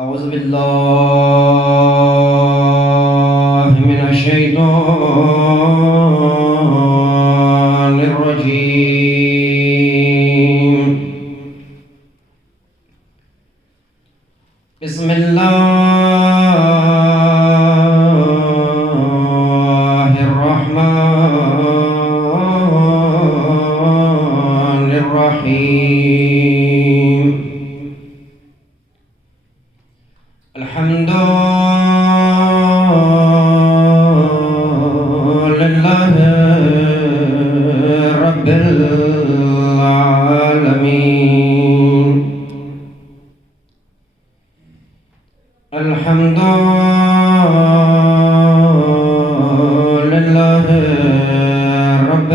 أعوذ بالله من الشيطان الرجيم. بسم الله الرحمن الرحيم. الحمد لله رب العالمين. الحمد لله رب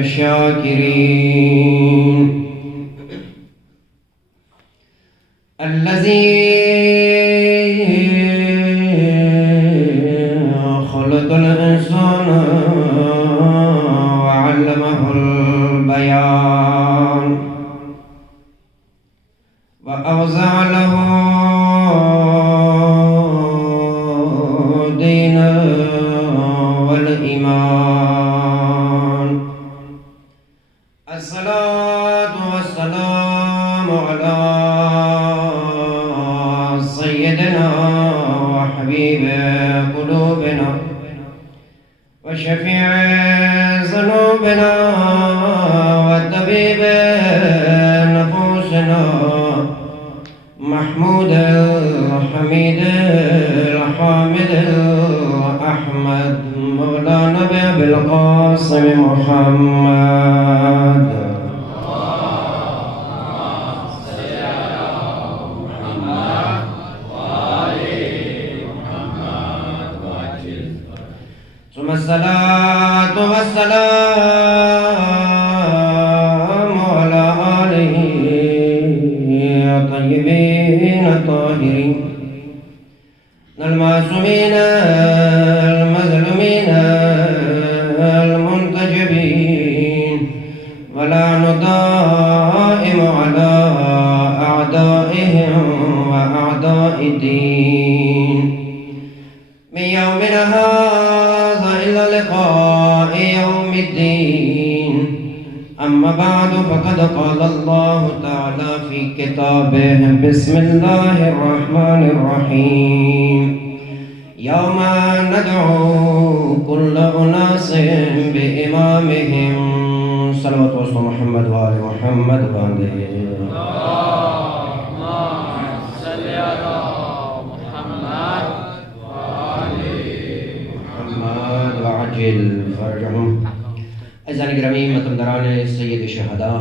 الشاكرين. الذي خلق الإنسان وعلمه البيان وأوزع له دين والإيمان. الصلاة والسلام على سيدنا وحبيب قلوبنا وشفيع ذنوبنا وطبيب نفوسنا محمود الحميد الحامد الأحمد مولانا أبي القاسم محمد. ثم الصلاة والسلام على آله الطيبين الطاهرين المعصومين المظلومين المنتجبين ولعن دائم على أعدائهم وأعداء الدين من يومنا هذا إلى لقاء يوم الدين. أما بعد فقد قال الله تعالى في كتابه بسم الله الرحمن الرحيم يوم ندعو كل أناس بإمامهم. صلوات وسلام محمد وآل محمد وآله وعجل فرجهم. अज़ान गिरामी मतमदरान सैयद शहदा,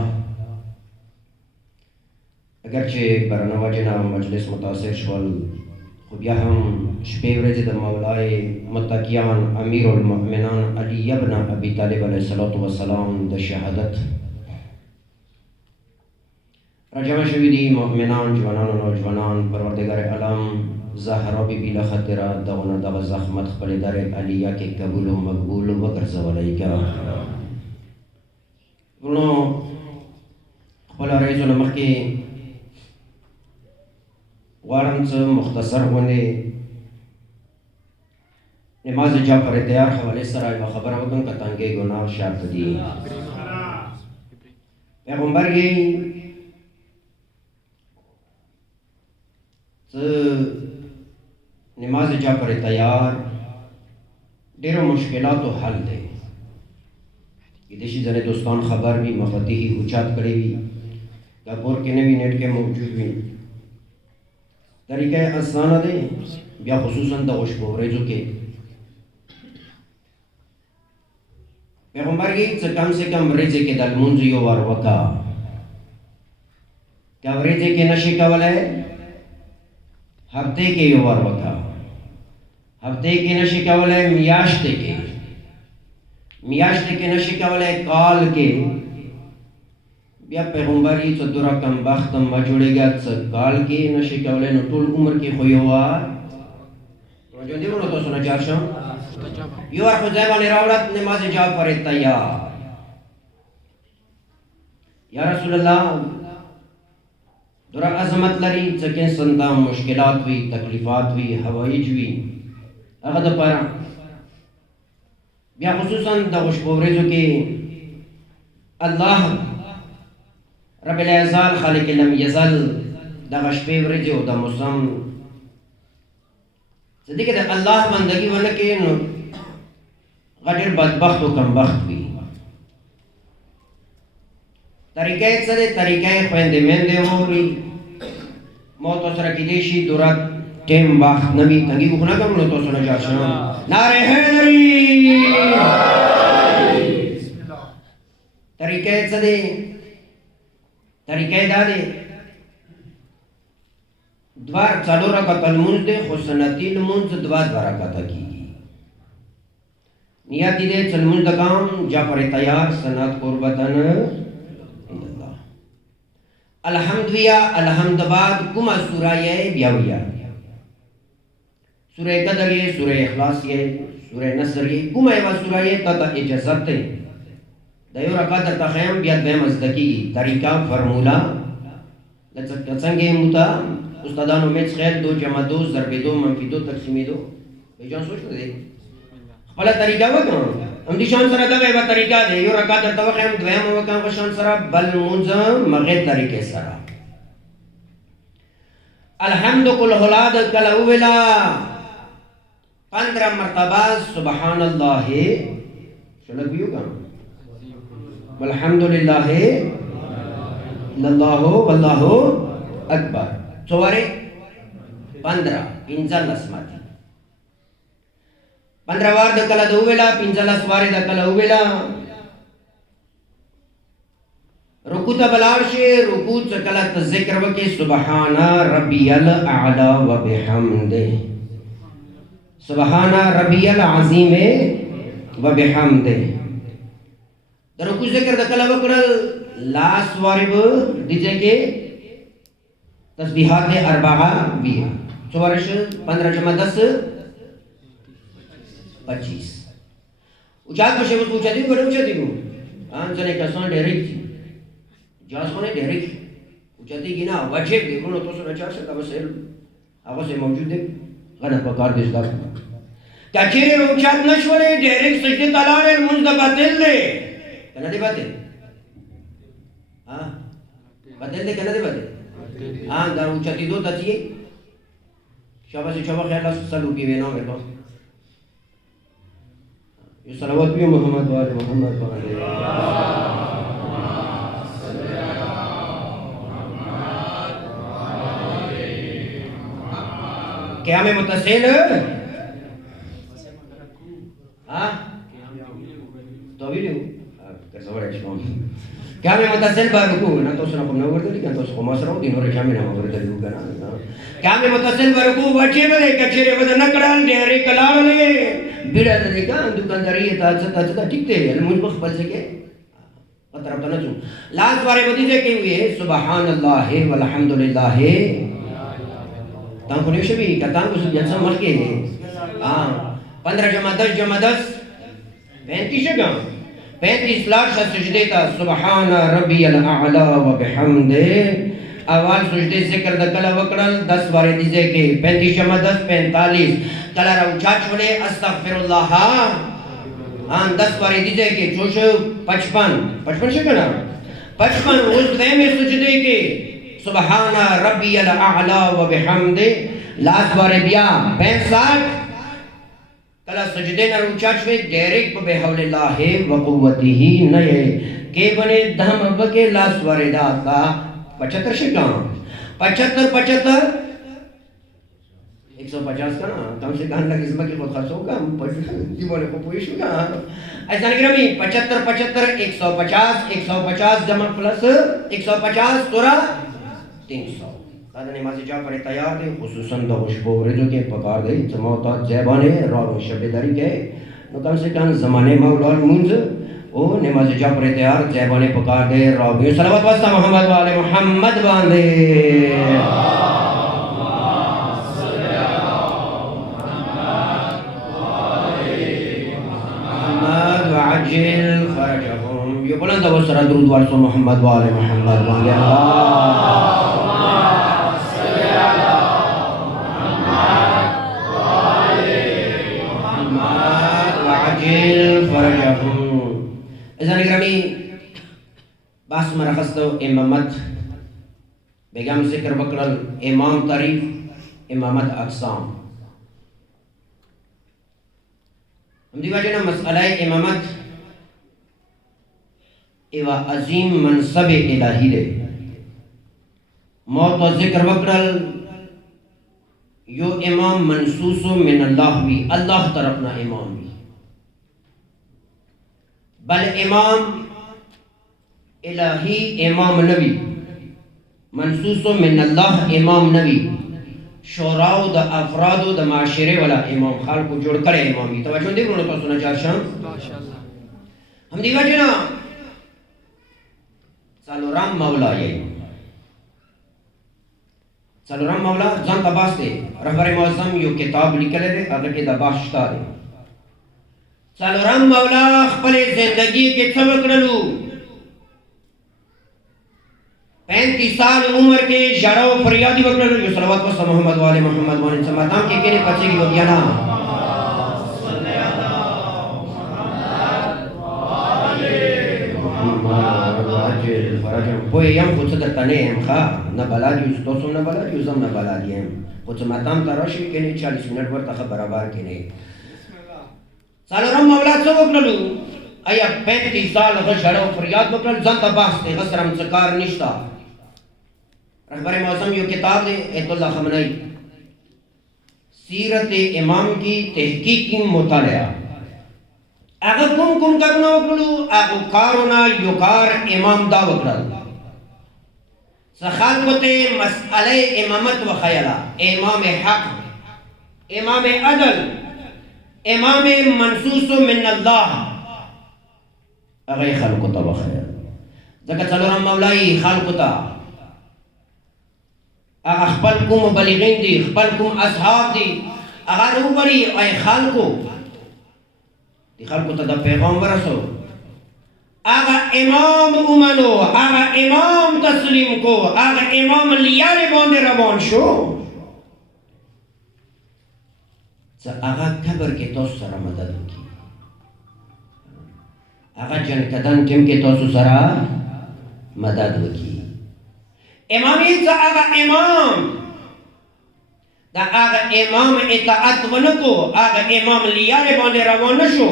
अगरचे बरनवा जना मजलिस मुतासिर शवल खुबिया हम शपेवरज द मौलाए मुत्तकियान अमीरुल मुमिनान अली इब्न अबी तालिब अलैहिस्सलातु वस्सलाम द शहादत रजम शवीदी मुमिनान जवानान और नौजवानान परवरदिगार आलम ज़हरा बीबी लखतरा दौना दग ज़ख्मत खपलदार अलिया के कबूल व मकबूल व कर्ज़वलैका उनो खपला रईज़ो नमक के वारम से मुख्तसर होने नमाज जाफर तैयार हवाले सराय व खबर वगन कतांगे गुनाह शार्त दी पैगंबर की नमाज जाफर तैयार ढेरों मुश्किलात तो हल दे विदेशी जने दोस्तान खबर भी मफती ही उचात करे भी कपूर के ने भी नेट के मौजूद भी तरीक़े आसान दे या खुसूसन दौश बोरे जो के पैगंबर की से कम रेजे के दल मुंजियो वार वका क्या रेजे के नशे का वाला है हफ्ते के योवार वका हफ्ते के नशे का वाला है मियाश्ते के नशे का वाला है काल के या पैगंबरी चतुरा कम बख्त मजुड़ेगा काल के नशे का वाला नटुल उम्र के खोयोवार जो देखो ना तो सुना चार्शम यो आर खुजाइबा निरावलत नमाज जाफर तैयार या रसूल अल्लाह दुरा अजमत लरी चके संता मुश्किलात हुई तकलीफात हुई हवाइज हुई अगद पर बिया खुसूसन द खुशबोरेजो के अल्लाह रब्बिल इज़्ज़ाल खालिक लम यज़ल द खुशबोरेजो द मुसम जदी के अल्लाह बंदगी वन के गडर बदबख्त व कमबख्त हुई तरीक़े से तरीक़े ख्वेंदे मेंदे होगी मौत असर की देशी दुरत टेम वक्त नबी तंगी को ना करो तो सुना जा सुना नारे हैदरी तरीक़े से तरीक़े दादे द्वार चालू रखा तलमुंज दे खुशनतील मुंज द्वार रखा की नियति दे चलमुंज दकाम जा पर तैयार सनत कुर्बतन अल्हम्दुलिल्लाह अल्हम्दबाद कुमा सूरा ये बियाविया सूरह कदर ये सूरह इखलास ये सूरह नसर ये कुमा ये सूरा ये तता इजाजत है दयो रकात तखयम बिया बे मजदकी तरीका फार्मूला लचंगे मुता उस्तादानो में खैर 2 जमा 2 ضرب 2 منفی 2 तकसीम 2 बेजान सोच दे वाला तरीका वका हम दिशान सरा दगा बा तरीका दे यो रकात तवखम द्वयम वका वशान सरा बल मुंजम मगे तरीके सरा अल्हम्दु कुल हुलाद कल उवला 15 मर्तबा सुभान अल्लाह चलो बियो का अल्हम्दुलिल्लाह अल्लाहु वल्लाहु अकबर सवारे 15 इंजल असमाती 15 वार द कला दोवेला पिंजला सवारे द कला उवेला रुकू त बलाशे रुकू च कला त जिक्र वके सुबहाना रब्बियल अला व बिहमदे सुबहाना रब्बियल अजीम व बिहमदे द रुकू जिक्र द कला वकड़ल लास वारिब दिजे के तस्बीहात अरबाहा बिया चौवारिश 15 जमा 10 25 उजात बशे वो पूछा दी बड़े पूछा दी वो आन जने का सोन डायरेक्ट जास कोने डायरेक्ट पूछा दी कि ना वजह देखो ना तो सुना चाह सकता बस आवाज से मौजूद है गना पकार देश का ताचेरे रोचात नशवले डायरेक्ट सजदे तलाले मुंज बातिल दे कना दे बातिल हां बातिल दे कना दे बातिल हां दार उचाती दो तचिए शाबाश शाबाश ख्याल सलू की वेनो मेरे को ये सलावत भी मोहम्मद वाले मोहम्मद वाले क्या में मुतसिल हाँ तो भी लो कैसा बड़ा इश्क़ क्या में मुतसिल बारुकू ना तो सुना कम ना करते लेकिन तो उसको मसरों दिनों रे क्या में ना करते लोग ना क्या में मुतसिल बारुकू बच्चे बने कचरे बने नकराल डेरे कलाल ने बिड़ा देखा दुकानदारी ये ताज़ा ठीक थे मुझ को खबर से के तरफ तो ना चुन लास्ट वारे बदी से के हुए सुबहान अल्लाह वल्हम्दुलिल्लाह तांको नेशे भी कतांग को सुबह जैसा मर के हाँ 15 जमा 10 जमा 10 35 का 35 लाख सजदे था सुबहान रब्बियल अला व बिहमदे अवाल सुजदे जिक्र द कला वकड़ल 10 वारे दिजे के 35 जमा 10 45 कला उठा छोड़े अस्तगफिरुल्लाह हां 10 वारे दिजे के जोश 55 से कना 55 उस में सुजदे के सुबहान रब्बियल अला व बिहमदे लास्ट वारे बिया 65 कला सजदे न उठा छोड़े डायरेक्ट बिहौलिल्लाह व कुव्वतिही नए के बने धम बके लास्ट वारे दाता 75 से कम 75 150 का ना कम से कम लगे इसमें की बहुत खर्च होगा जीवन को पूछ होगा ऐसा नहीं रमी 75 150 जमा प्लस 150 तोरा 300 दादा नमाज जा पड़े तैयार थे खुसूसन द खुशबू रजो के पकार गई जमाता जैबाने राव शबेदारी के तो कम से कम जमाने मौलाल मुंज ओ नमाज जा पड़े तैयार जैबाने पकार गए राव सलावत वास्ता मोहम्मद वाले मोहम्मद बांधे अजिल खरजहुम ये बुलंद व सरा दुरूद वाले मोहम्मद वाले मोहम्मद वाले إذا نقرأني بحث مرخصته إمامت بيقام ذكر بكر الإمام طريف إمامت أقسام हम दी वजह ना मसला इमामत एवा अजीम मनसब इलाही दे मौत और जिक्र वक्रल यो इमाम मनसूसो मिन अल्लाह भी अल्लाह तरफ ना इमाम भी बल इमाम इलाही इमाम नबी मनसूसो मिन अल्लाह इमाम नबी शोराओ द अफरादो द माशरे वाला इमाम खाल को जोड़ करे इमामी तवज्जो दे बोलो तो सुना चार शाम माशाअल्लाह हम दीवा जना सालोराम मौला ये सालोराम मौला जन तबास दे रहबर मौसम यो किताब निकले दे अगर के दबाश्ता दे सालोराम मौला खपले जिंदगी के सबक रलू 35 साल उम्र के जड़ो फरियादी वक्र जो सलवात व मोहम्मद वाले मोहम्मद वाले समाताम के केने पचे की बगियाना पोए यम कुछ दतने हम खा न बलाजी तो सुन न बलाजी जम न बलाजी हम कुछ समाताम तराशी केने 40 मिनट पर तक बराबर केने सालोराम मौला से वक्र लू आया 35 साल जड़ो फरियाद वक्र जन तबास ते गसरम सकार निश्ता रहबर मौसम यो किताब है एतुल्लाह खमनई सीरत इमाम की तहकीकी मुताला अगर कुम करना वकलू अगु कारोना युकार इमाम दा वकल सखालते मसअले इमामत व खयला इमाम हक इमाम अदल इमाम मनसूस मिन अल्लाह अगर खलकता व खयल जका चलोरम मौलाई खलकता अखबल कुम बलिगिन दी खबल कुम असहाब दी अगर ऊपरी ऐ खालको दी खालको तदा पैगंबर सो आगा इमाम उमनो आगा इमाम तस्लीम को आगा इमाम लियारे बोंदे रवान शो सा आगा खबर के तो सरा मदद की आगा जन कदन किम के तो सरा मदद की इमामी सा आगा इमाम दा आगा इमाम इताअत वनको आगा इमाम लियारे बांधे रवान नशो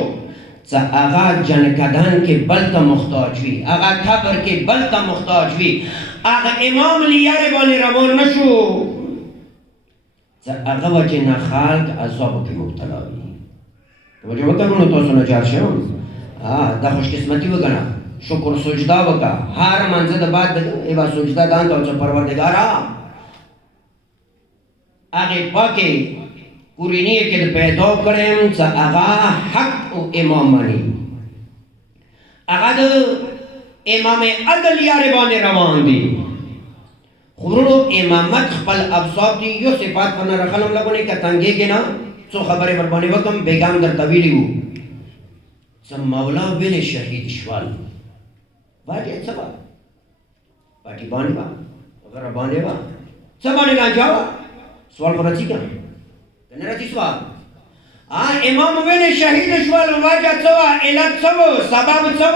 सा आगा जनकदान के बल का मुख्ताज हुई आगा खबर के बल का मुख्ताज हुई आगा इमाम लियारे बांधे रवान नशो सा आगा वजह न खाल्क अज़ाब के मुब्तला हुई तो वजह वक़्त उन्होंने तो सुना चार शो दा खुशकिस्मती वगना शुक्र सुजदा वका हर मंज़िल बाद एवा सुजदा दान तो परवरदिगारा आगे पाके कुरीनी के पैदा करें सा आगा हक ओ इमाम मानी आगा दो इमाम अदल यारे बाने रवान दी खुरो इमामत खपल अब्साब दी यो सिफात पर रखलम लगने का तंगे के ना सो खबरें बरबाने वकम बेगाम दर तवीली हो सब मौला बिल शहीद शवाल बाटे सबा बाटी बाने बा अगर बाने बा सबाने ना जावा सवाल पर अच्छी क्या कने रची सवाल इमाम वेले शहीद शवाल वाजा सवा इलत सब सबब सब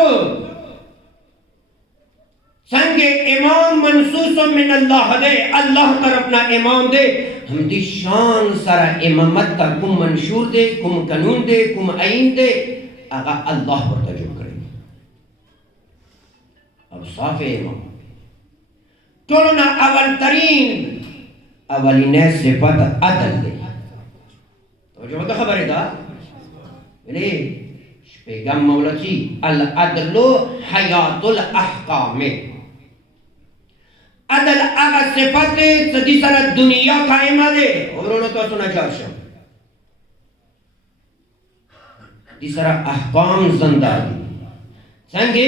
संगे इमाम मनसूस मिन अल्लाह दे अल्लाह तरफ ना इमाम दे हम दी शान सारा इमामत का कुम मंशूर दे कुम कानून दे कुम आइन दे आगा अल्लाह पर तजुब करेंगे अब साफे इमाम टोलना अवल तरीन अवलिने सिफत अदल दे तो जो तो खबर है दा बोले पैगंबर मौला जी अल अदलु हयातुल अहकाम अदल आगा सिफत सदी सारा दुनिया कायम दे और उन्होंने तो सुना चाहते तीसरा अहकाम जिंदा संगे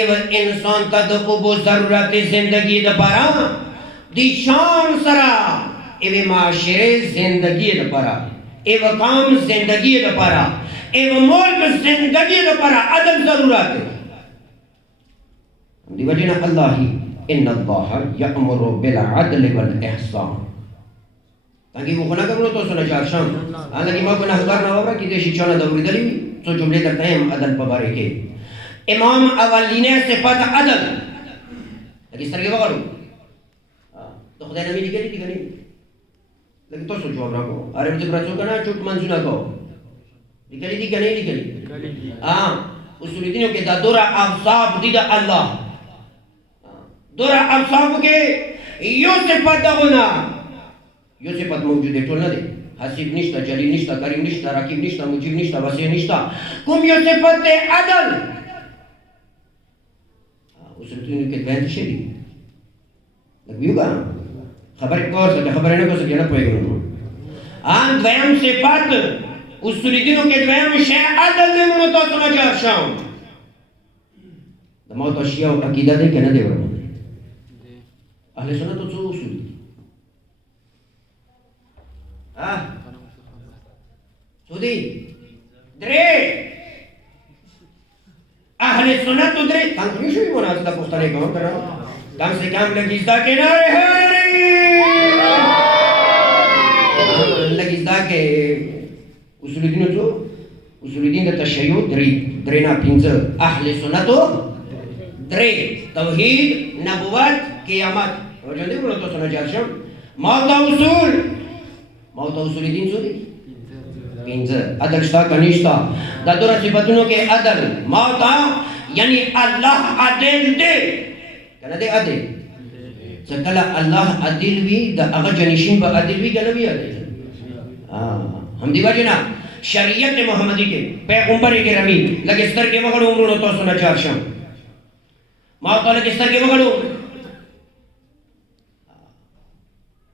एवं इंसान तदको वो जरूरत जिंदगी दपारा दिशान सरा एवं माशरे जिंदगी दपारा एवं काम जिंदगी दपारा एवं मुल्क जिंदगी दपारा अदल जरूरत दिवजना अल्लाह इन्नल्लाह यअमुरु बिल अदल वल इहसान ताकि वो खुना करो तो सुना चार शाम हालांकि मां गुनाहगार ना होगा कि देशी चोना दौरी दली तो जुमले करते हैं अदल पबारे के امام اولینه صفت عدل لکه سترګې وغړو ته خدای نبی لیکلي دي کني لکه تاسو جواب راکو عربي ته پرڅو کنه چوک منځونه کو لیکلي دي کني لیکلي اصول دینو کې دا دورا اوصاف دي د الله دورا اوصاف کې یو صفت دغونه یو صفت موجود ټول نه دي حسیب نشته جلیل نشته کریم نشته رقیب نشته مجیب نشته وسیع نشته کوم یو صفت دی عدل وسلطینو کې دویم شي دي لګیو کا خبرې کور څه خبرې نه کوڅه نه پوهیږم دویم صفت اصول دینو کې دویم شی عدل دی نو تاسو نه جار شاو د موت اشیاء او عقیده دې کنه دی ورته اهل سنت څه اصول سودی درې اهل سنت درې څنګه شوی مناسبه پښتنه کوم کنه کم سے کم لگیزدا کے نعرے لگیزدا کے اصول دین جو اصول دین د تشیع درې نه پنځه اهل سنتو درې توحید نبوت قیامت ورته ورته تاسو نه جارشم موت اصول دین څه دي پنځه عدل شتا کنيشتا دا دورا صفاتونو کې عدل موت یعنی الله عادل دی کنه دی عادل څکله الله عادل وي دا هغه جنشین به عادل وي کنه وي عادل هم دی وجنا شریعت محمدی کې پیغمبر کرمی لکه ستر کې مغړو عمرونو تاسو نه چارشم ما تعالی کې ستر کې مغړو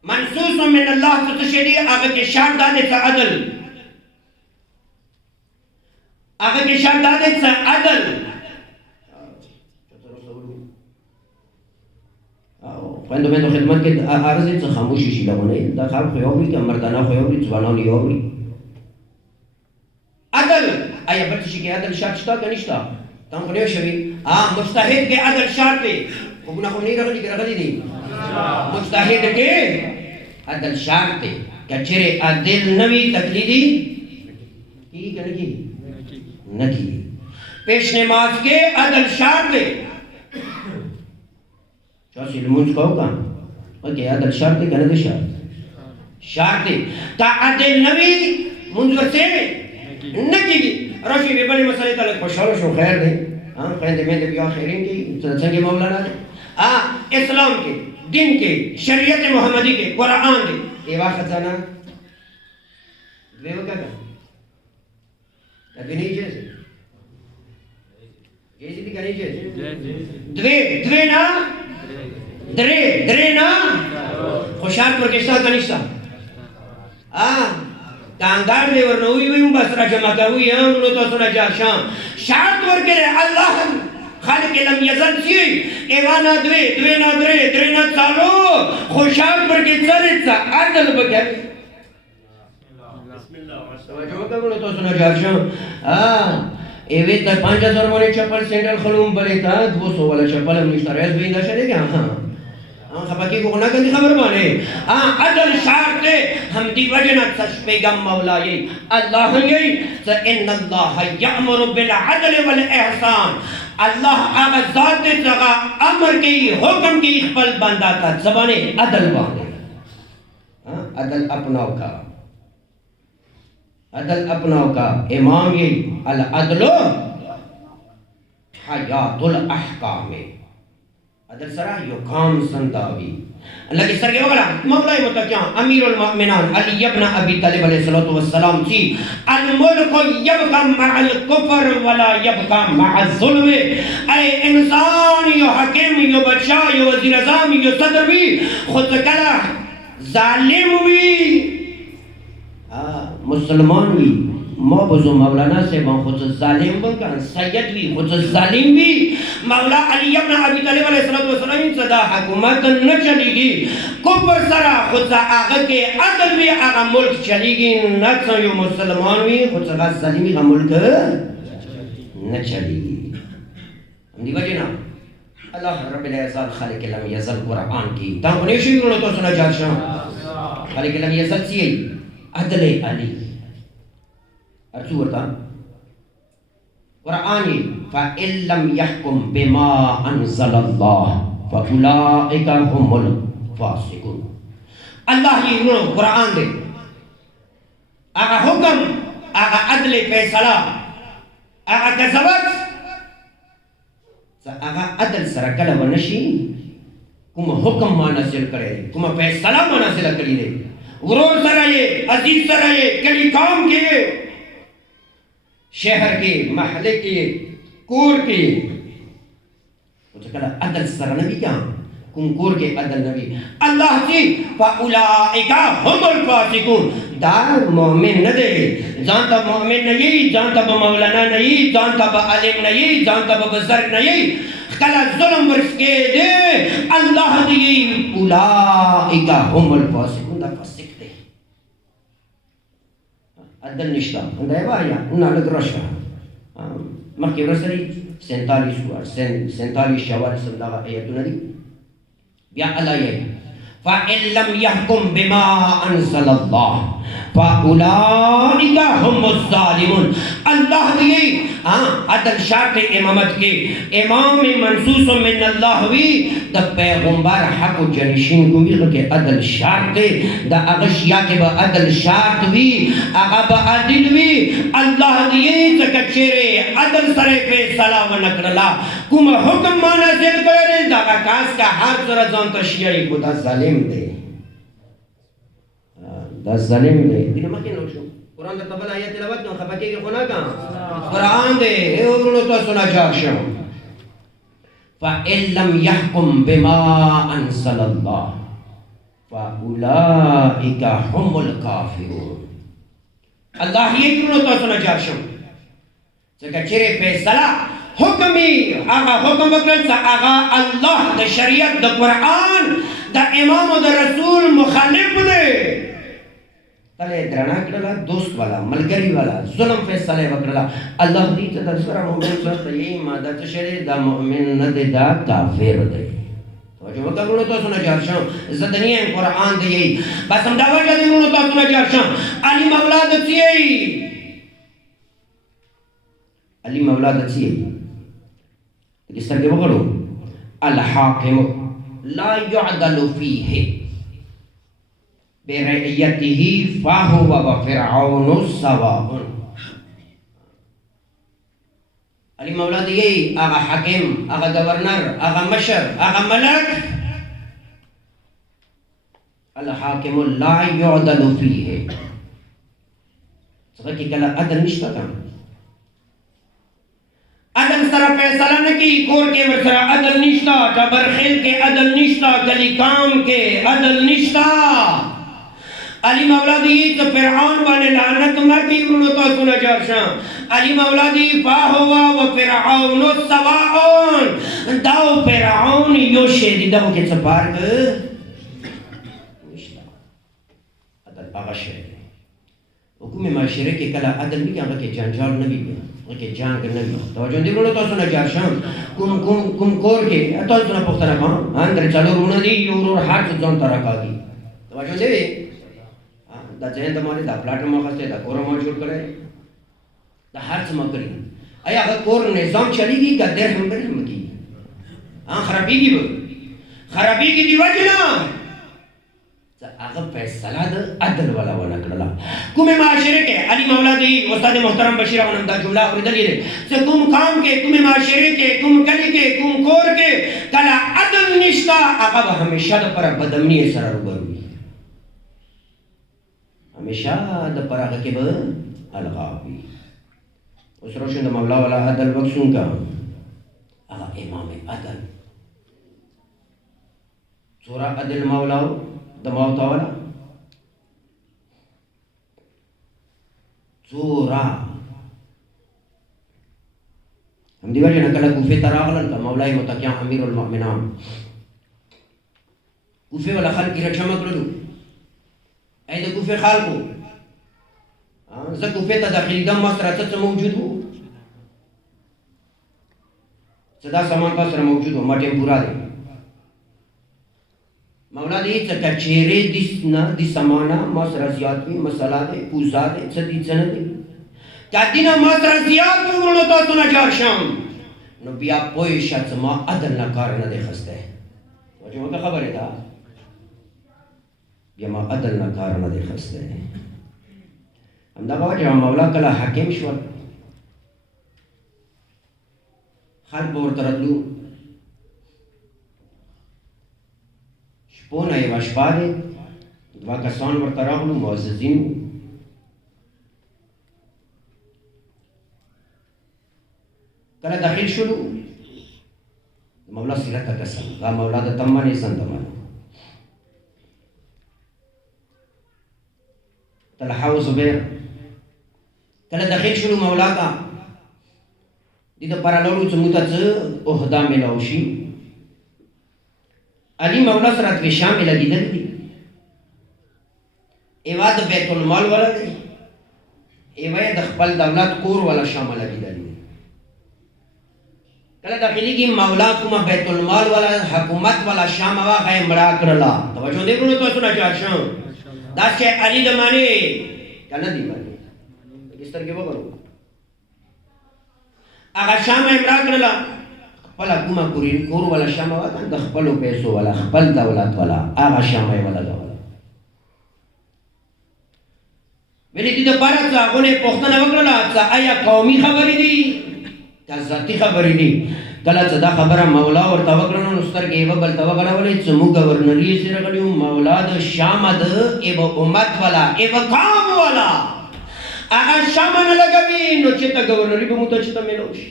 منصوص من الله تشهدي هغه کې شان دانه څه عدل هغه کې شان دانه څه عدل خویندو مینو خدمت کې عرض څه خاموشي شي لونه دا خلک خو یوري که مردانه خو یوري ځوانان یوري عدل آیا بل شي کې عدل شرط شته که نشته تم خو نه شوي مجتهد کې عدل شرط دی خو ګناه خو نه راغلي که راغلي دي مجتهد کې عدل شرط دی که چېرې عدل نه وي تقلیدي کېږي که نه کېږي نه کېږي پیش نماز کې عدل شرط دی چاسی لمونز کهو کن اوکے عدل شرط ہے کنه ده شرط ہے تا عدل نوی منز ورسے نکیگی راشی بے بلی مسئلے تا لگ خوشحال شو خیر دے خیندے میں دے بیا خیرین کی سنگی مولانا دے اسلام کے دین کے شریعت محمدی کے قرآن کے ایوا خزانہ دوے وکا کن کبھی نہیں جیسے جیسی بھی کنی جیسے دوے نا درې نه خوشحال پرکشتا کنیشتا کاندار دی ورنه وی وی بس را جمع کوي هم نو تاسو نه جاشان شرط ورکړي الله خالق لم یزل سی ایوانا دوی نه درې نه څالو خوشحال پرکشتا عدل وکړي بسم الله توجه وکړو تاسو نه جاشان ایوه تا 5000 باندې چپل سینډل خلوم بلې تا 200 والا چپل هم نشته راځي ویندا شته که خبکی کو نہ کدی خبر مانے عدل شرط ہم دی وجنا سچ پیغام مولا یہ اللہ یہ ان اللہ یامر بالعدل والاحسان اللہ اگر ذات جگہ امر کی حکم کی خپل بندہ کا زبان عدل باندې عدل اپناو کا امام یہ العدل حیات الاحکام عدل سرا یقام سنداوی اللہ کی سرگے وغیرہ مولا متقیان امیر المؤمنان علی ابن ابی طالب علیہ السلام تھی الملک یبقى مع الکفر ولا یبقى مع الظلم اے انسان یو حکیم یو بادشاہ یو وزیر اعظم یو صدر بھی خود کلا ظالم بھی مسلمان بھی موبزو مولانا سے خود ظالم بکن سید بھی خود ظالم بھی مولا علی ابن ابی طالب علیہ السلام صدا حکومت نہ چلی گی کفر سرا خود آغا کے عدل بھی آغا ملک چلی گی نہ چاہیو مسلمان بھی خود سرا ظالمی کا ملک نہ چلی گی ہم دی وجہ نا اللہ رب العزت خالق لم یزل قرآن کی تاں کنیشی گرونو تو سنا جارشان خالق لم یزل سی عدل علی ارچو ورطا قرآن فَإِن لَّمْ يَحْكُمْ بِمَا أَنزَلَ اللَّهُ فَأُولَٰئِكَ هُمُ الْفَاسِقُونَ. اللہ یہ قرآن دے آگا حکم آگا عدل فیصلہ آگا قضاوت آگا عدل سرکل ونشی کم حکم ما نازل کرے کم فیصلہ ما نازل کری دے غرور سرائے عزیز سرائے کلی کام کیے شہر کے محلے کے کور کے تو کہا عدل سر نبی کیا کم کور کے عدل نبی اللہ جی فَأُولَئِكَ هُمُ الْفَاسِقُونَ دار مومن نہ دے جانتا مومن نہیں جانتا مولانا نہیں جانتا عالم نہیں جانتا بزرگ نہیں کلا ظلم ورس کے دے اللہ دی اولئک هم الفاسقون دا فاسق دے عدل نشتا اندھے وایا نالک رشا مکی رسلی 47 شوال صلی اللہ آیتو ندی بیا اللہ یہ فَإِن لَّمْ يَحْكُمْ بِمَا أَنزَلَ اللَّهُ فَأُولَٰئِكَ هُمُ الظَّالِمُونَ اللہ دیئے عدل شرط امامت کے امام منصوص من اللہ وی دا پیغمبر حق و جنشین کو بھی کہ عدل شرط دا اغشیات با عدل شرط وی اغا با عدل وی اللہ دیئے تکچرے عدل سرے پہ سلام نکرلا کم حکم مانا زل کرے دا کاس کا ہر سرزان تشیعی کو دا ظالم دے دا ظالم دے دینا مکن نوشو قرآن دا قبل آیت تلاوت نو خفاکی کی خنا کان قرآن دے اے ورنو تو سنا چاکشو فَإِن لَّمْ يَحْكُمْ بِمَا أَنزَلَ اللَّهُ فَأُولَئِكَ هُمُ الْكَافِرُونَ اللہ یہ ورنو تو سنا چاکشو سکا چرے فیصلہ حکمی آغا حکم بکرن سا آغا اللہ دا شریعت دا قرآن دا امام دا رسول مخالف دے تلے درنا کرلا دوست والا ملگری والا ظلم فیصلے وکرلا اللہ دی تدسورا مومن سوچتا یہی مادہ تشرے دا مؤمن ندے دا کافر دے جو وقت گلو تو سنا جارشان زدنی ہے قرآن دے یہی بس ہم دعوی جا دے گلو تو سنا جارشان علی مولا دسی یہی علی مولا دسی یہی کس طرح کے وقلو الحاکم لا يعدل فيه برعیته فهو وفرعون سواء علی مولا دیئے آغا حاکم آغا گورنر آغا مشر آغا ملک الحاکم لا يعدل فيه سکھا کی کلا عدل نشتا کام عدل سرا فیصلہ نکی کور کے ورسرا عدل نشتا برخیل کے عدل نشتا گلی کام کے عدل نشتا علی مولا دی تو فرعون بانے لعنت مرکی ورنو تو سنا جارشان علی مولا دی فاہوا و فرعون سواءون داو فرعون یو شیدی داو کے سپار نشتا عدل آغا شہر حکوم معاشرے کے کلا عدل بھی کیا کہ جانجال نبی بھی کہ جان کرنے بھی توجہ دی بولو تو سنا جارشان کم کور کے تو سنا پختنا کھاں اندر چلو رونا دی یورور ہاتھ زون ترکا دی توجہ دی دا جہن تمہارے دا پلاٹ مخصے دا کور موجود کرے دا ہر سما کری آیا اگر کور نظام چلی گی کا دیر ہم کرے ہم کی خرابی کی بھو خرابی کی دی وجنا اگر فیصلہ دا عدل والا وانا کرلا کم معاشرے کے علی مولا دی استاد محترم بشیر ونم دا جملہ اور دلی دے سے کم کام کے کم معاشرے کے کم کلی کے کم کور کے کلا عدل نشتا اگر ہمیشہ دا پر بدمنی سر روبروی ہمیشہ دا پر آگا کے با الغابی اس روشن دا مولا والا عدل وقسون کا آگا امام عدل سورہ عدل مولا دا موتا والا سورہ ہم دیگر جنہ کلا کوفے تراغلن کا مولائی متقیان امیر المؤمنان کوفے والا خلق کی رکشہ مکردو اے دا کوفے خال کو زا کوفے تا داخلی دم مصر اتت موجود ہو صدا سامان کا سر موجود ہو مٹیم پورا دے مولا دے چکا چیرے دی سمانا مصر زیاد بھی مسئلہ دے پوزا دے صدی چند دے کہ دینا مصر زیاد بھی ورنو تا سنا چارشام نو بیا پوه شه چې ما عدل نه کار نه دی اخیستی وجه ورته خبرې ده بیا ما عدل نه کار نه دی اخیستی همدغه وجه مولا کله حاکم شول خلک به ورته راتلو شپونه یوه شپه دی دوه کسان ورته راغلو معززین وو کله داخل شولو مولا سیرت ته قسم دا مولا د تمه نه سندمه طلحه و زبیر کله داخل شولو مولا ته دې دپاره لاړو چې موږ ته څه عهده میلاو شي علي مولا سره ترې شامې لګېدلي دي یوه د بیت المال والا دی یوه یې د خپل دولت کور والا شامه لګېدلي دي کله داخلېږي مولا کومه بیت المال والا حکومت والا شامه وه هغه یې مړه کړله توجه دې کړو تاسو نه جار شم دا چې علي د معنې که نه دي معنې پکې سترګې وګورو هغه شامه یې مړه کړله خپله کومه کور والا شامه وه که د خپلو پیسو والا خپل دولت والا هغه شامه یې ولګوله ویلې دې دپاره څه هغو نه یې پوښتنه وکړله څه آیا قومي خبرې دي که ذاتي خبرې دي کله چې دا خبره مولا ورته وکړه نو سترګې یې بل ته وغړولې چې موږ ګورنري یې سره غلي یو مولا د شامه د یوه امت والا یوه قوم والا هغه شامه نه لګوي نو چېرته ګورنري به موږ ته چېرته میلاو شي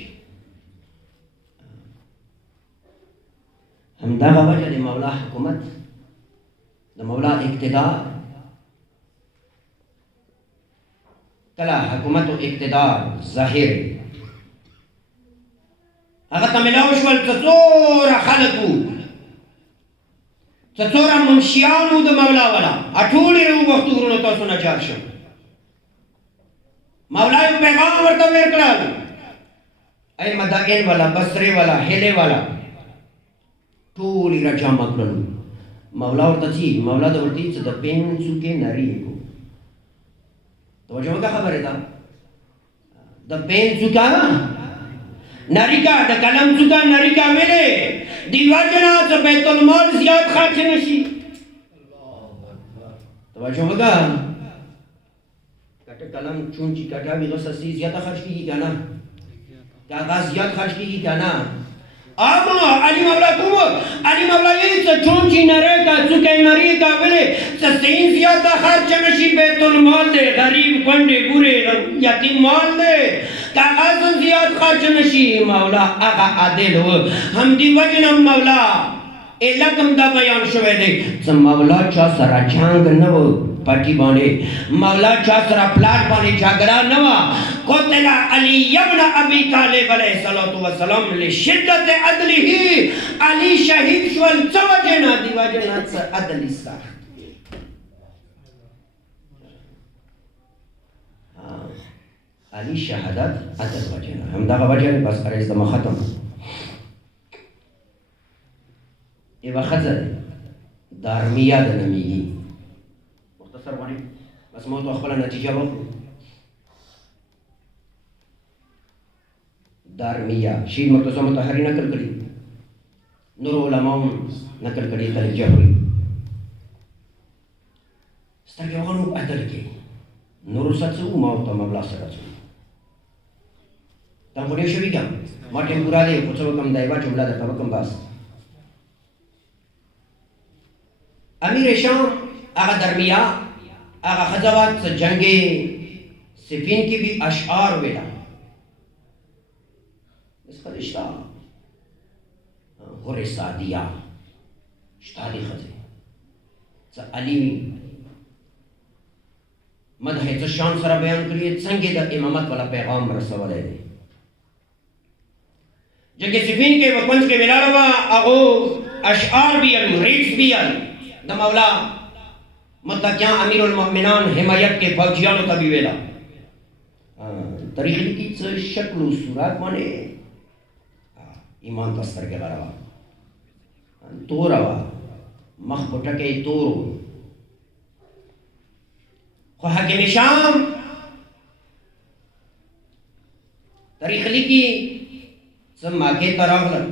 همدغه وجه د مولا حکومت د مولا اقتدار کله حکومت و اقتدار ظاهر هغه ته میلاو شول څه څوره خلک وو څه څوره منشیان وو د مولا والا ټول یې راوغوښتو غرونو تاسو نه جار شم مولا یو پیغام ورته ور کړل ای مدائن والا بصرې والا هلې والا ټول یې راجمع کړل مولا ورته چې مولا ته ورته چې د پین څوکې نری کو توجه وکړه خبرې ده د پین څوکه نری کا د قلم څوکه نری کا ویلې دی وجنا چې بیت المال زیات خرچ نشي توجه وکړه کټ قلم چون چې کټاوي غوسه سي زیاته خرچ کیږي کنه کاغذ زیات خرچ کیږي کنه اما علی مولا کوم علی مولا یې څه چون چې نری کا څوکه نری کا ویلې څه سین زیاته خرچ نشي بیت المال دی غریب کونډې بورې یتیم مال دی کاغذ زیات خرچ نشي مولا هغه عادل و همدې وجې نه مولا علت هم دا بیان شوی دی چې مولا چا سره جنګ نه و پټي باندې مولا چا سره پلاټ باندې جګړه نه وه قتل علي ابن ابي طالب علیه الصلاة والسلام لشدت عدله علي شهید شول څه وجې نه دې وجې نه څه عدل یې سخت علي شهادت عدل وجه نه همدغه وجه دی بس عرض دمه ختم یوه ښځه دی دارمیه ده نومیږي مختصر باندې بس ما ورته خپله نتیجه وکړو دارمیه شهید مرتضی مطهري نقل کړي نور علماو نقل کړي طالب جهري سترګې وغړو عدل کې نور څه څه ما ورته مولا سره څه تم خو ډېر شوي که ما ټیم پوره دی خو څه وکړم دا یوه جمله درته وکړم بس امیر شام هغه درمیه هغه ښځه وه څه جنګ سفین کې بھی اشعار ویله اس ښځې شته غورې سعدیه شته دې ښځې څه علي مدح یې څه شان سره بیان کړي څنګه د امامت والا پیغام رسولی دی جنگ سفین کې په کونج کې ولاړه وه هغو اشعار بیل ریټس بیل د مولا متقیان امیر المؤمنان حمایت کې فوجیانو ته بې ویله تاریخ لیکي څه شکل و صورت باندې ایمان ته سترګې لره وه توره وه مخ پټکی تور و خو حاکم شام تاریخ لیکي څه مکې ته راغلل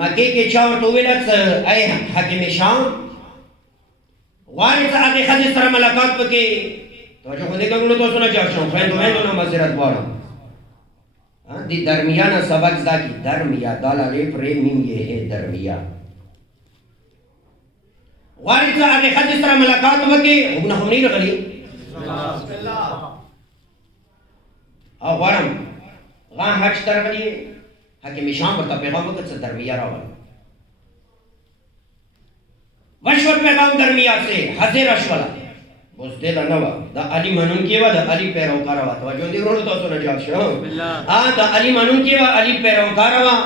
مکې کې چا ورته وویله څه ای حکیم شام غواړې څه هغې ښځې سره ملاقات وکړې توجه خو دې کوئ تاسو نه جوړ شم خویندو نه معذرت غواړم دی درمیانه سبق زده کړي درمیا دال الف ر میم یې درمیا غواړې څه هغې ښځې سره ملاقات وکړې خوبونه خو نه راغلي او غواړم غا حج ته راغلي حکیم شام ورته پیغام وکړ څه درمیا راوړه وشول پیغام درمیا سے حاضر اشولا بزدل نه وه د علي منونکې وه د علي پیروکاره وه توجه دې ورونو تاسو نه جواب شو د علي منونکې وه علي پیروکاره وه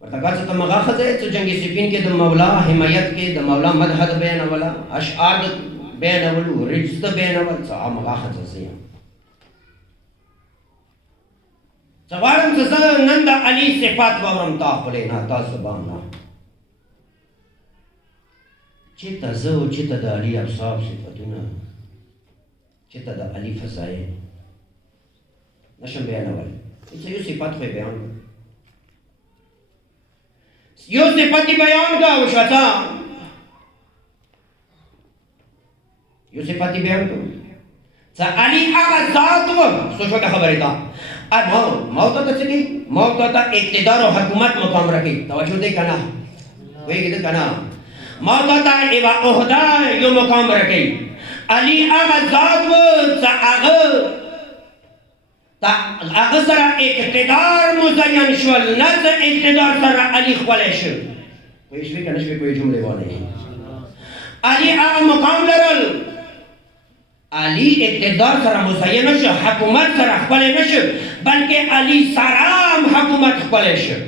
ورته کا څه ته مغه ښځه یې څه جنګ صفین کې د مولا حمایت کې د مولا مدح د بیانوله اشعار د بیانولو رجز د بیانول څه مغه ښځه زه یم زه غواړم چې زه نن د علي صفات واورم تا خپلې نه تا زبان نه چېرته زه او چېرته د علي اوصاف صفتونه چېرته د علي فضایل نشم بیانولی څه یو صفت خو یې بیان کړه یو صفت یې بیان کړه وشوته یو صفت یې بیان کړه څه علي هغه ذات و سوچ وکړه خبرې ته موت ته څه کوي موت ته اقتدار او حکومت مقام راکوي توجه دی که نه پوهېږې ده که نه موت ته یوه عهده یو مقام راکوي علي هغه ذات و چې هغه سره اقتدار مزین شول نه څه اقتدار سره علي ښکلی شو پوه شوې که نه شوې پوهې جملې باندې علي هغه مقام لرل علي اقتدار سره مزین نه شو حکومت سره ښکلی نه شو بلکې علي سره هم حکومت ښکلی شو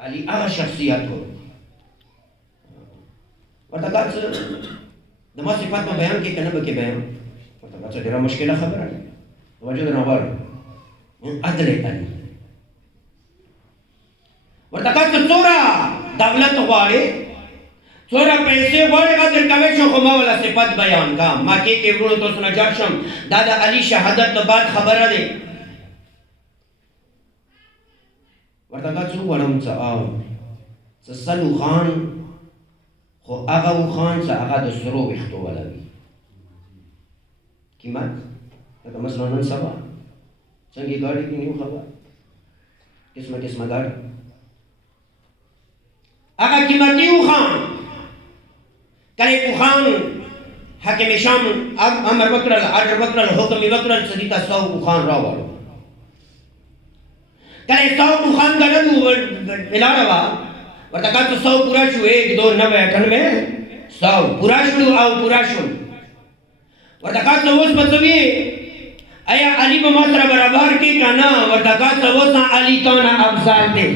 علي هغه شخصیت و ورته کا څه د ما صفات په بیان کې که نه به کې بیان ورته کا څه ډېره مشکله خبره ده توجه درنه غواړم عدل علي ورته کا څه څومره دولت غواړې څومره پیسې غواړې عدل کوې شو خو ما وله صفت بیان کا ما کې ورونو تاسو نه جوړ شم دا د علي شهادت نه بعد خبره دی ورته کا څه ووایم څه سلو خان خو هغه خان چې هغه د سرو ویښتو والا وي قیمت لکه مثلا نن سبا څنګه ګاډي کې نیو خبر قسمه قسمه ګاډي هغه قیمتي خان کله خان حکیم شام امر وکړل اجر وکړل حکم وکړل چې دې تاسو خان راوړو کله تاسو خان غړو ولاړه ورته کا ته 100 پورا شو 1 2 9 98 100 پورا شو او پورا شو ورته کا ته اوس پڅوي ایا علي په ما سره برابر کې کنه ورته کا ته اوس علي کونه افضل دی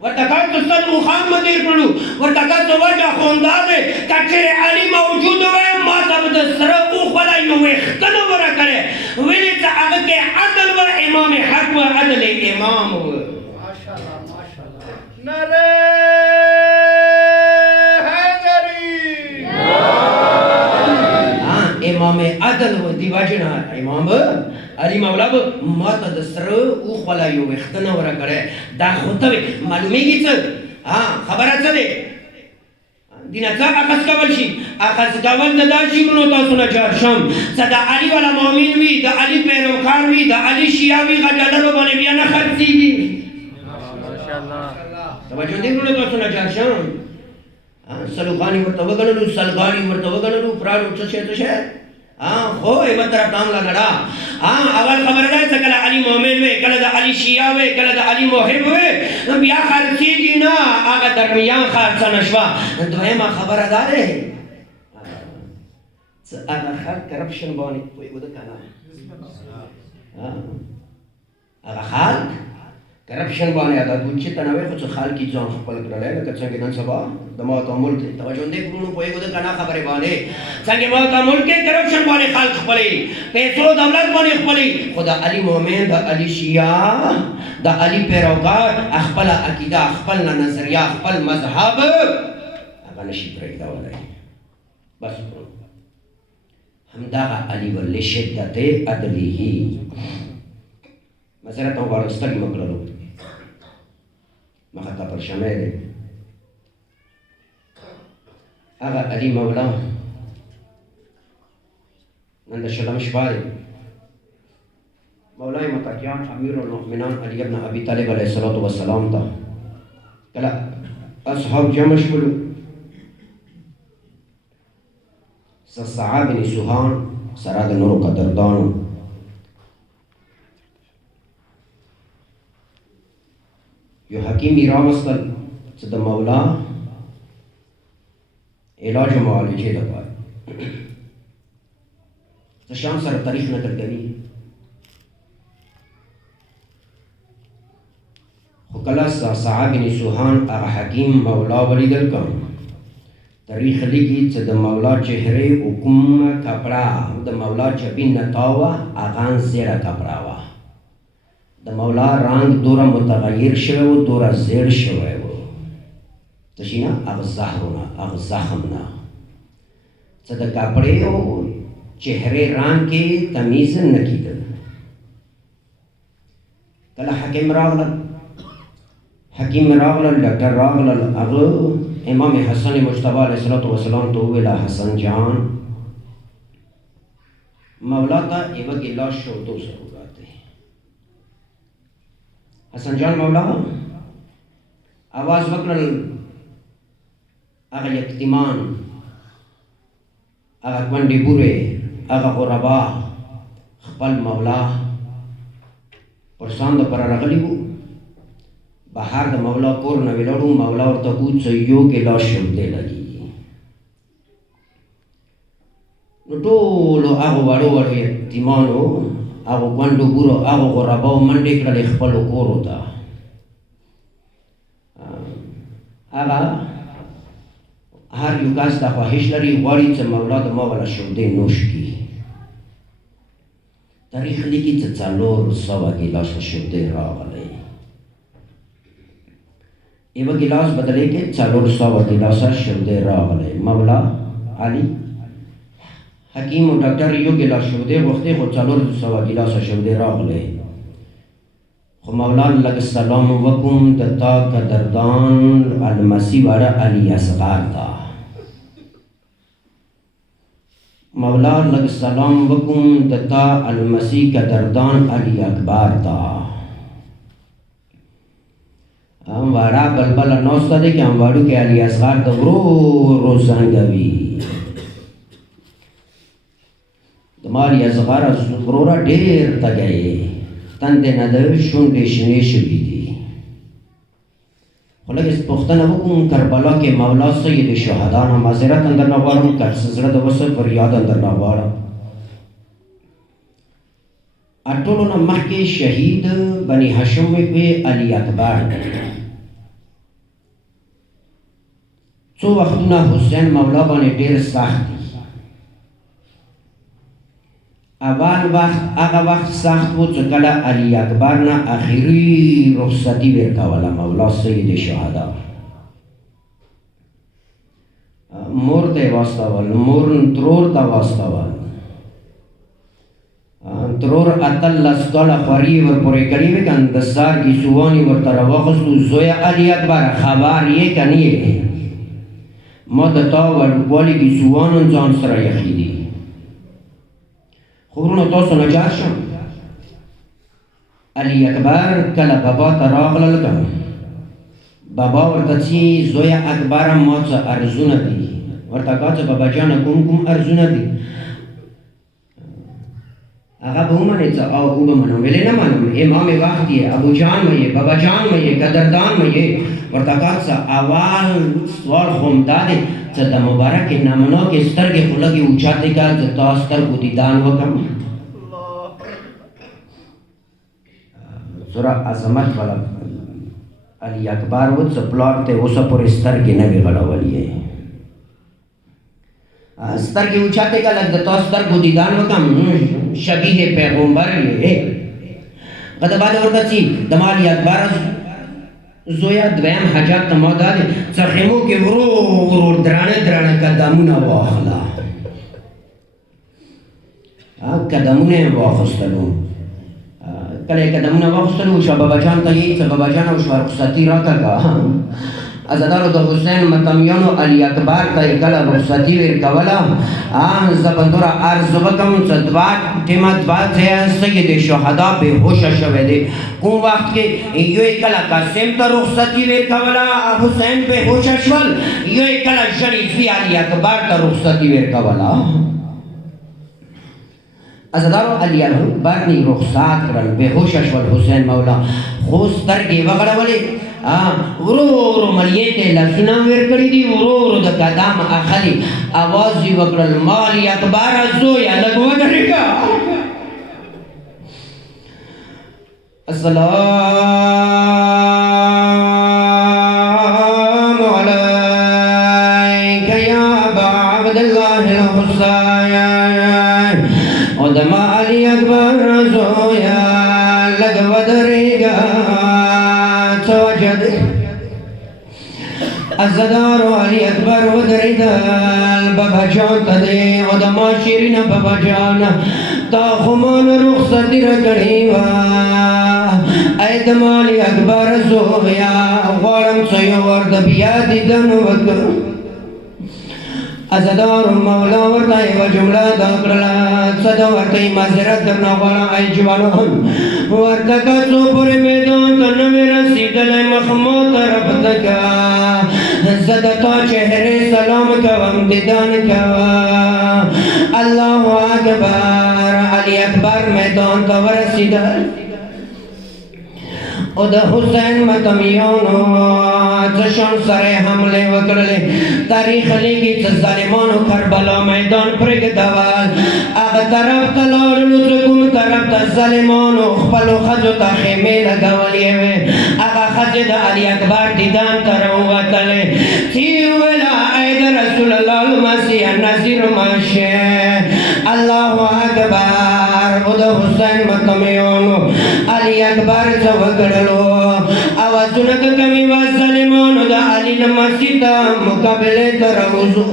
ورته کا ته سلو خان مدیر کړو ورته کا ته وجه خوندا دی کچره علي موجود وای ما ته د سره او خدای نو وختنه ورکړي ویل ته هغه کې عدل و امام حق و عدل امام و نعرہ حیدری امام عدل و دیواجنا امام علی مولا به ماته د سره او خلا یو وختنه ورکړه دا خو ته معلومیږي څه خبره څه ده دینه څه اخذ کول شي اخذ کول د داشي نو تاسو نه جوړ شم صدا علی والا مؤمن وي د علی پیروکار وي د علی شیعه وي غجلرو باندې بیا نه خرڅيږي ماشاءالله توجه دې کړو تاسو نه جوړ شم سلوخانی ورته وګڼلو سلګانی ورته وګڼلو پراړو څه څه خو ایمت طرف نام لګړه اول خبره ده چې کله علي مؤمن وي کله د علي شیعه وي کله د علي محب وي بیا خرڅېږي نه هغه درمیان خرڅه نشوه دویمه خبره دا ده چې هغه خلک کرپشن باندې پوهېږو ده که نه هغه خلک کرپشن باندې عادت و چې ته نه وایې خو څه خلک یې ځان خپل کړلی لکه څنګه نن سبا د موت او ملک توجه دې کړو پوهېږو ده که نه خبرې باندې څنګه موت او ملک کې کرپشن باندې خلک خپلوي پیسو دولت باندې خپلوي خو د علي مؤمن د علي شیعه د علي پیروکار خپله عقیده خپل نظریه خپل مذهب هغه نشي پرېږدولی بس همدغه علي و لشدت عدله معذرت هم غواړم سترګې مه کړلو مخه ته پر شمی دی هغه علي مولا نن د شلم شپه دی مولای متقیان امیر المؤمنان علی ابن ابي طالب علیه الصلاة والسلام ته کله اصحاب جمع شولو صعب بن سوهان سره د نورو قدردانو یو حکیم یې راوستل چې د مولا علاج او معالجې دپاره د شام سره تاریخ نقل کوي خو کله صعب بن سوهان هغه حکیم مولا ولیدل که تاریخ لیکي چې د مولا چهرې او کومه کپړه د مولا جبین نه تاوه هغه زیړه کپړه وه د مولا رنګ دوره متغیر شوی و دوره زیړ شوی و څه شي نه هغه زهرو نه هغه زخم نه چې د کپړې او چهرې رنګ کې تمیز نه کېده کله حکیم راغلل ډاکټر راغلل هغه امام حسن مجتبی علیه الصلاة والسلام ته وویل حسن جان مولا ته یوه ګیلاس شودو ضرورت دی حسن جان مولا آواز وکړل هغه یتیمان هغه کونډې بورې هغه غربا خپل مولا پر سان دپاره راغلي وو بهر د مولا کور نه ولاړو مولا ورته وویل چې یو ګیلاس شودې لګېږي نو ټولو هغو وړو یتیمانو هغو کونډو بورو هغو غرباو منډې کړلې خپلو کورو ته هغه هر یو کس دا خواهش لري غواړي چې مولا د ما والا شودې نوش کړي تاریخ لیکي چې 400 ګیلاسه شودې راغلی یوه ګیلاس بدلې کې 400 ګیلاسه شودې راغلی مولا علي حکیم او ډاکټر یو ګیلاس شودې غوښتې خو 400 ګیلاسه شودې راغلی خو مولا لږ سلام وکړم د تا قدردان المسیح والا علي اصغر ته مولا لږ سلام وکړم د تا المسیح قدردان علي اکبر ته واړه بلبل نوسته دی که واړو کې علي اصغر ته ورو ورو زنګوي د ما علي اصغر وروره ډېر تږی تندې نه د شونډې شنې شوي دي خو لږ پوښتنه وکړم کربلا کې مولا سید شهدا نه معذرت اندرنه غواړم که څه زړه د وسه فریاد اندرنه غواړم ټولو نه مخکې شهید بني هاشم وی علي اکبر څو وختونه حسین مولا باندې ډېر سخت دي اول وخت هغه وخت سخت و چې کله علي اکبر نه اخري رخصتي ورکوله مولا سید شهدا مور ته واستول مور ترور ته واستول ترور اتلس کاله خواري ورپورې کړې وې که د سار ګیسوانې ورته راواخیستو زویه علي اکبر خبر یې که نه یې ما د تا وړوکوالي ګیسوانو ځان سره یخي دي خو ورونو تاسو نجات شم علي اکبر کله بابا ته راغلل که بابا ورته چې زویه اکبره ما څه ارزونه دي ورته کا چې بابا جانه کوم ارزونه دي هغه به ومنې چې او به منم ولې نه منم امام وخت یې ابو جان مې یې بابا جان مې یې قدردان مې یې ورته کا چې اول سوال خو همدا دی چې د مبارکې نمونه کې سترګې خو لږې اوچتې کړه چې تا سترګو دیدان وکړم څومره عظمت والا علي اکبر و چې پلار ته اوسه پورې سترګې نه وي غړولې سترګې اوچتې کړه لږ د تا سترګو دیدان وکړم شبیه پیغمبر یې غده بعد ورته چې د ما علي اکبر زویا دویم حاجت ته ما دا دی چې خیمو کې ورو ورو درانه درانه قدمونه واخله قدمونه واخستلو کله قدمونه واخستلو شاه بابا جان ته یې چې بابا جان او شاه رخصتي راکړه عزادارو د حسین متمیانو علی اکبر ته کله رخصتي ورکوله زه به دومره عرض وکړم چې دوه ټیمه دوه ځایه سید شهدا بېهوشه شوی دی کوم وخت کې یو یې کله قاسم ته رخصتي ورکوله حسین بېهوشه شول یو یې کله شریفي علی اکبر ته رخصتي ورکوله عزادارو علی اکبر نه رخصت کړل بېهوشه شول حسین مولا خو سترګې وغړولې ورو ورو مړیې ته لاسونه ورکړي دي ورو ورو د قدم اخلي اواز یې وکړل مالي اکبر زویه لږ ودرېږه السلام علیک یا ابا عبدالله الحسین او د مالي اکبر زویه لږ ودرېږه عزادارو علی اکبر ودرېدل بابا جان ته دی او د ما شیرینه بابا جان تا خو مانه رخصتي راکړې وه ای د مالي اکبر زویه غواړم چې یو ور د بیا دیدن وکړم عزادارو مولا ورته یوه جمله دا کړله څه ده ورته یې معذرت درنه غواړم ای جوانو ورته که څو پورې میدان ته نه وې رسېدلی مخ ما طرف ته که زه د تا چهرې سلام کوم دیدن کوه الله اکبر علی اکبر میدان ته ورسېدل او د حسین متمیانو څه شان سره حملې وکړلې تاریخ لیکي چې ظالمانو کربلا میدان پرېږدول هغه طرف ته لاړلو چې کوم طرف ته ظالمانو خپلو ښځو ته خیمې لګولې وې هغه ښځې د علي اکبر دیدن ته راووتلې چې ویله ای د رسول الله المسیح نظیر مشه الله اکبر او د حسین متمیانو علي اکبر څه وکړلو اوازونه که کوي وه ظالمانو د علي لمسي ته مقابلې ته راوځو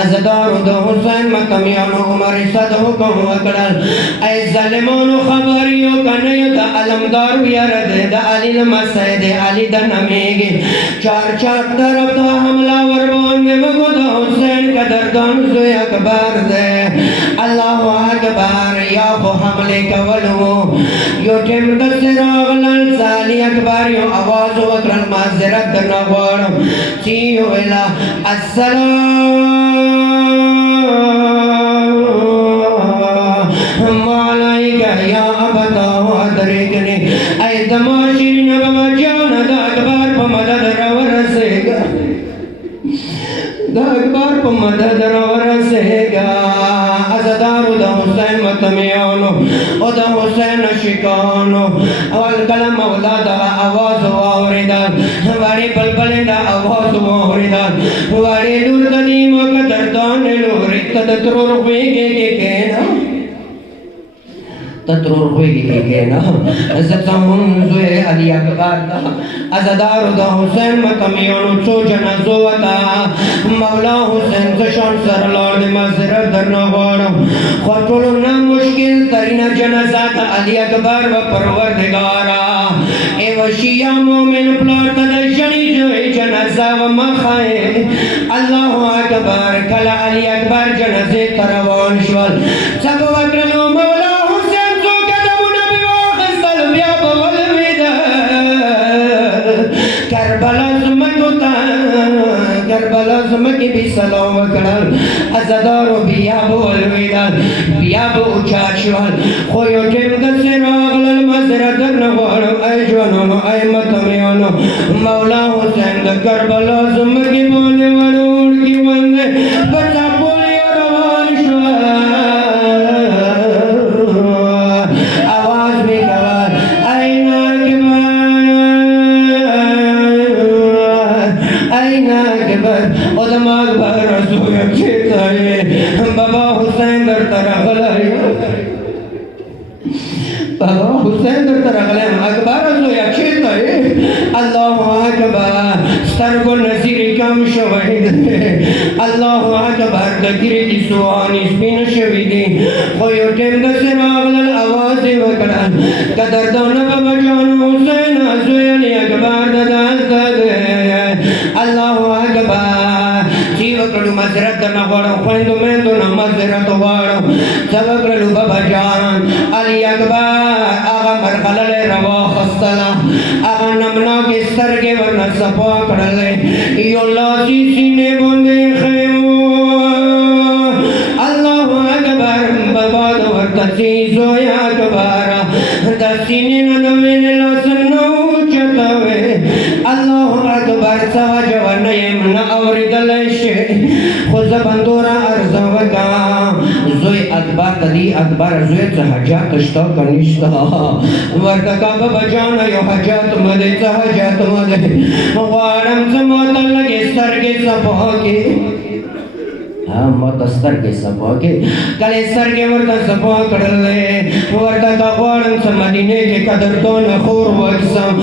عزادارو د حسین متمیانو عمر صد حکم وکړل ای ظالمانو خبر یو که نه یو د علمدار یاره دی د علي لمسی دی علي د نمیږي چار طرف ته حمله ورباندې وکړو د حسین قدردان زوی اکبر دی الله اکبر یا خو حملې کولو یو ټیم داسې راغلل چې علي اکبر یو اواز وکړل معذرت درنه غواړم چې ویله السلام علیک یا ابتا ودرېږنې ای د ما شیرینه بابا جانه د اکبر په مدد راورسېږه د اکبر په مدد راورسېږه عزادارو د حسین متمیانو او د حسین عشقانو اول کله مولا دغه اواز واورېدل وړې بلبلې د اواز واورېدل وړې لور د نیمه قدردانې لورې ته د ترور غوږې کې کښېنه تطرور خویگی کہنا عزت هم زوی علی اکبر دا عزدارو دا حسین متمیانو چو جنازو وطا مولا حسین زشان سرلار دی معذرت درنا غوارم خطولو نا مشکل ترین جنازہ دا علی اکبر و پروردگارا اے وشیع مومن پلار تدشنی جوی جنازہ و مخائے اللہ اکبر کلا علی اکبر جنازے تروان شوال سب وکرلو مولا کربلا زمکی بھی سلام وکړل عزادارو بیا به ولوېدل بیا به اوچات شول خو یو ټیم داسې راغلل معذرت درنه غواړم ای ځوانانو ای متمیانو مولا حسین د کربلا زمکی باندې وړوړکي باندې په څپولې روان شول اواز مې کول این اکبر او د ما اکبر زوی چېرته یې بابا حسین درته راغلی بابا حسین درته راغلی اکبر زوی چېرته یې الله اکبر سترګو نظیر کا کم شوی دی الله اکبر دګری دي سوانی سپین شوی دی خو یو ټیم د سراغل اواز وکړه قدردان بابا جان حسین زوی علی اکبر الله اکبر چې وکړو معذرت نه غواړم خویندو میندو نه معذرت غواړم څه وکړلو بابا جان علی اکبر هغه مرغلره راواخیستله هغه نمناکې سترګې ورنه صفا کړلې یو لاس یې سینې باندې ایښی و الله اکبر بابا د ورته چې زوی اکبره د سینې نه د وینې لاس نه اوچتوې الله اکبر څه وجه نه یم نه اورېدلی شي خو زه بندوره عرضه وکړم زوی اکبر د دې اکبر زوی څه حاجت شته که نشته ورته که بابا جانه یو حاجت مه دی څه حاجت مه دی غواړم څه ماته لږې سترګې صفا کړې ما ته سترګې صفا کړې کله یې سترګې ورته صفا کړلې ورته که غواړم څه مدینې کې قدردانه خور وکړم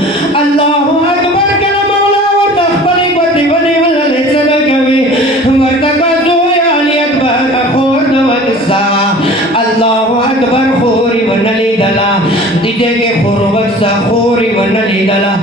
الله اکبر کله مولا ورته خپلې ګوتې ونیوللې څه نه کوي ورته که زوی علي اکبر خور د وکړه الله اکبر خور یې ونه لیدله د دې کې خور وکړه خور یې ونه لیدله